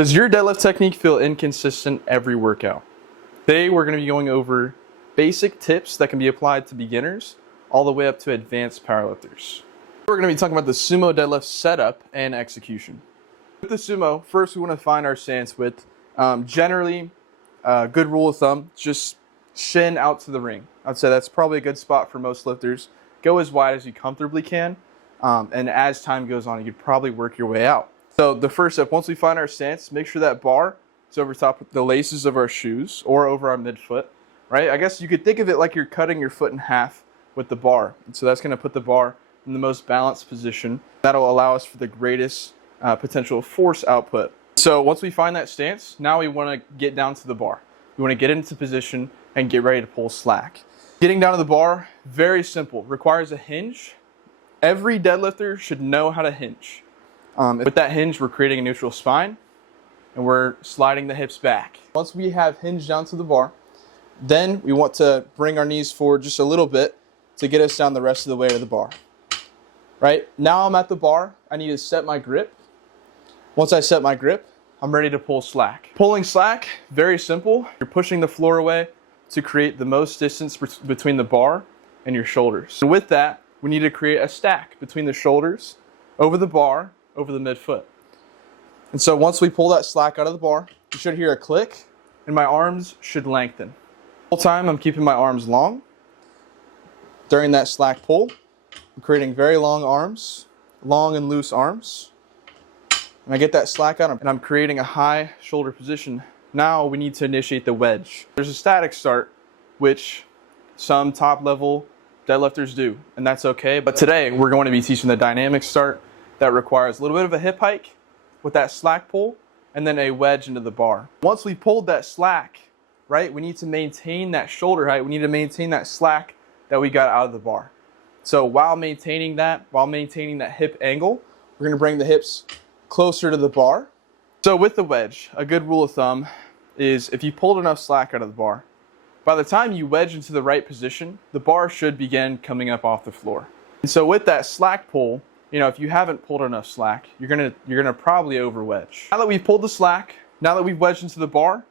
Does your deadlift technique feel inconsistent every workout? Today we're going to be going over basic tips that can be applied to beginners all the way up to advanced powerlifters. We're going to be talking about the Sumo deadlift setup and execution. With the Sumo, first we want to find our stance width. Generally, good rule of thumb, just shin out to the ring. I'd say that's probably a good spot for most lifters. Go as wide as you comfortably can, and as time goes on, you could probably work your way out. So the first step, once we find our stance, make sure that bar is over top of the laces of our shoes or over our midfoot, right? I guess you could think of it like you're cutting your foot in half with the bar. And so that's going to put the bar in the most balanced position. That'll allow us for the greatest potential force output. So once we find that stance, now we want to get down to the bar. We want to get into position and get ready to pull slack. Getting down to the bar, very simple, requires a hinge. Every deadlifter should know how to hinge. With that hinge, we're creating a neutral spine and we're sliding the hips back. Once we have hinged down to the bar, then we want to bring our knees forward just a little bit to get us down the rest of the way to the bar. Right? Now I'm at the bar, I need to set my grip. Once I set my grip, I'm ready to pull slack. Pulling slack, very simple. You're pushing the floor away to create the most distance between the bar and your shoulders. And with that, we need to create a stack between the shoulders, over the bar, over the midfoot. And so once we pull that slack out of the bar, you should hear a click and my arms should lengthen. The whole time I'm keeping my arms long. During that slack pull, I'm creating very long arms, long and loose arms. And I get that slack out and I'm creating a high shoulder position. Now we need to initiate the wedge. There's a static start, which some top level deadlifters do, and that's okay. But today we're going to be teaching the dynamic start that requires a little bit of a hip hike with that slack pull and then a wedge into the bar. Once we pulled that slack, right, we need to maintain that shoulder height. We need to maintain that slack that we got out of the bar. So while maintaining that hip angle, we're going to bring the hips closer to the bar. So with the wedge, a good rule of thumb is if you pulled enough slack out of the bar, by the time you wedge into the right position, the bar should begin coming up off the floor. And so with that slack pull, if you haven't pulled enough slack, you're gonna probably over wedge. Now that we've pulled the slack, now that we've wedged into the bar,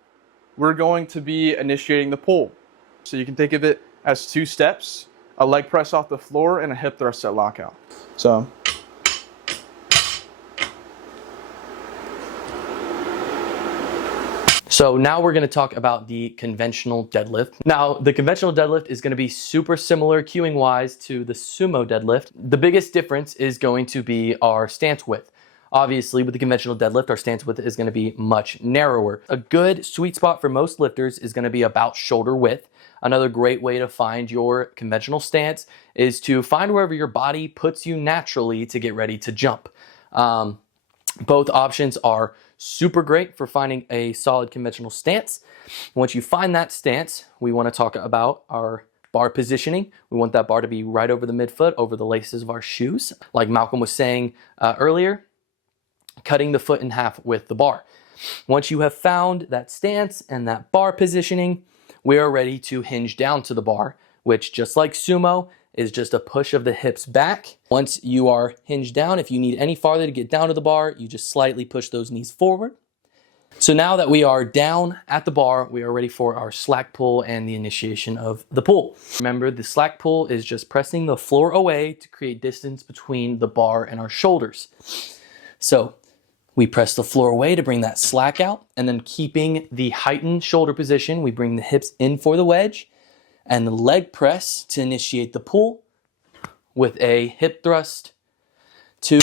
we're going to be initiating the pull. So you can think of it as two steps: a leg press off the floor and a hip thrust at lockout. So now we're going to talk about the conventional deadlift. Now, the conventional deadlift is going to be super similar cueing wise to the sumo deadlift. The biggest difference is going to be our stance width. Obviously, with the conventional deadlift, our stance width is going to be much narrower. A good sweet spot for most lifters is going to be about shoulder width. Another great way to find your conventional stance is to find wherever your body puts you naturally to get ready to jump. Both options are super great for finding a solid conventional stance. Once you find that stance, we want to talk about our bar positioning. We want that bar to be right over the midfoot, over the laces of our shoes. Like Malcolm was saying earlier, cutting the foot in half with the bar. Once you have found that stance and that bar positioning, we are ready to hinge down to the bar, which, just like sumo, is just a push of the hips back. Once you are hinged down, if you need any farther to get down to the bar, you just slightly push those knees forward. So now that we are down at the bar, we are ready for our slack pull and the initiation of the pull. Remember, the slack pull is just pressing the floor away to create distance between the bar and our shoulders. So we press the floor away to bring that slack out, and then keeping the heightened shoulder position, we bring the hips in for the wedge, and the leg press to initiate the pull with a hip thrust to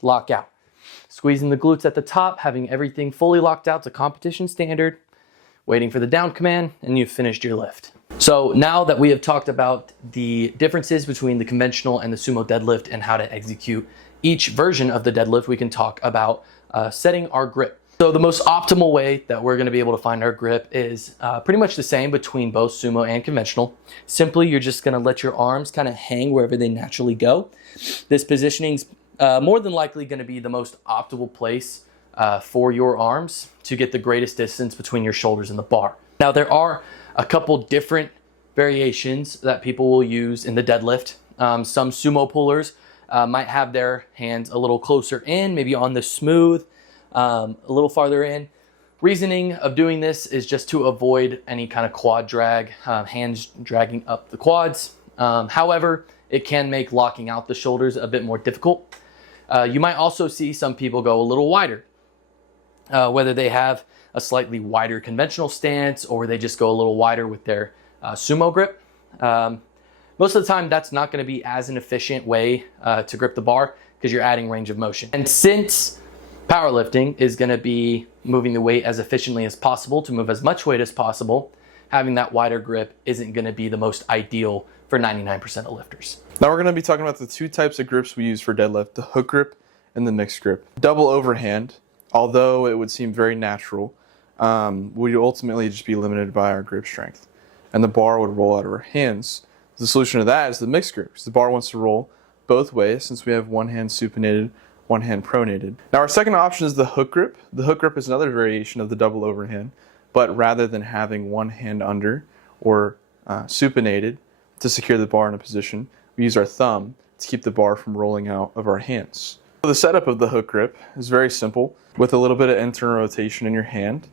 lock out. Squeezing the glutes at the top, having everything fully locked out to competition standard, waiting for the down command, and you've finished your lift. So now that we have talked about the differences between the conventional and the sumo deadlift and how to execute each version of the deadlift, we can talk about setting our grip. So the most optimal way that we're going to be able to find our grip is pretty much the same between both sumo and conventional. Simply, you're just going to let your arms kind of hang wherever they naturally go. This positioning's more than likely going to be the most optimal place for your arms to get the greatest distance between your shoulders and the bar. Now, there are a couple different variations that people will use in the deadlift. Some sumo pullers might have their hands a little closer in, maybe on the smooth, a little farther in. Reasoning of doing this is just to avoid any kind of quad drag, hands dragging up the quads. However, it can make locking out the shoulders a bit more difficult. You might also see some people go a little wider, whether they have a slightly wider conventional stance or they just go a little wider with their sumo grip. Most of the time, that's not going to be as an efficient way to grip the bar because you're adding range of motion. And since powerlifting is going to be moving the weight as efficiently as possible to move as much weight as possible, having that wider grip isn't going to be the most ideal for 99% of lifters. Now we're going to be talking about the two types of grips we use for deadlift, the hook grip and the mixed grip. Double overhand, although it would seem very natural, would ultimately just be limited by our grip strength, and the bar would roll out of our hands. The solution to that is the mixed grip, because the bar wants to roll both ways since we have one hand supinated, one hand pronated. Now our second option is the hook grip. The hook grip is another variation of the double overhand, but rather than having one hand under or supinated to secure the bar in a position, we use our thumb to keep the bar from rolling out of our hands. So the setup of the hook grip is very simple. With a little bit of internal rotation in your hand,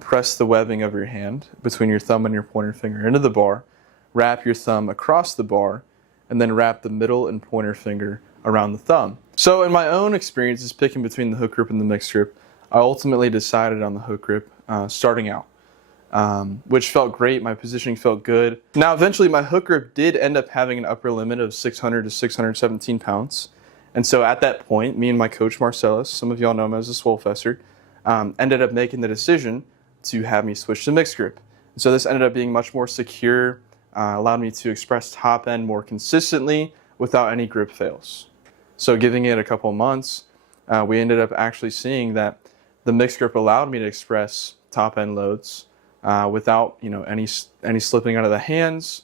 press the webbing of your hand between your thumb and your pointer finger into the bar, wrap your thumb across the bar, and then wrap the middle and pointer finger around the thumb. So in my own experiences picking between the hook grip and the mixed grip, I ultimately decided on the hook grip starting out, which felt great. My positioning felt good. Now eventually my hook grip did end up having an upper limit of 600 to 617 pounds. And so at that point, me and my coach Marcellus, some of y'all know him as the Swolefessor, ended up making the decision to have me switch to mixed grip. And so this ended up being much more secure, allowed me to express top end more consistently without any grip fails. So giving it a couple of months, we ended up actually seeing that the mixed grip allowed me to express top end loads without any slipping out of the hands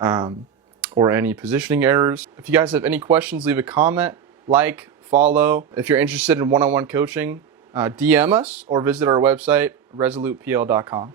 or any positioning errors. If you guys have any questions, leave a comment, like, follow. If you're interested in one-on-one coaching, DM us or visit our website, resolutepl.com.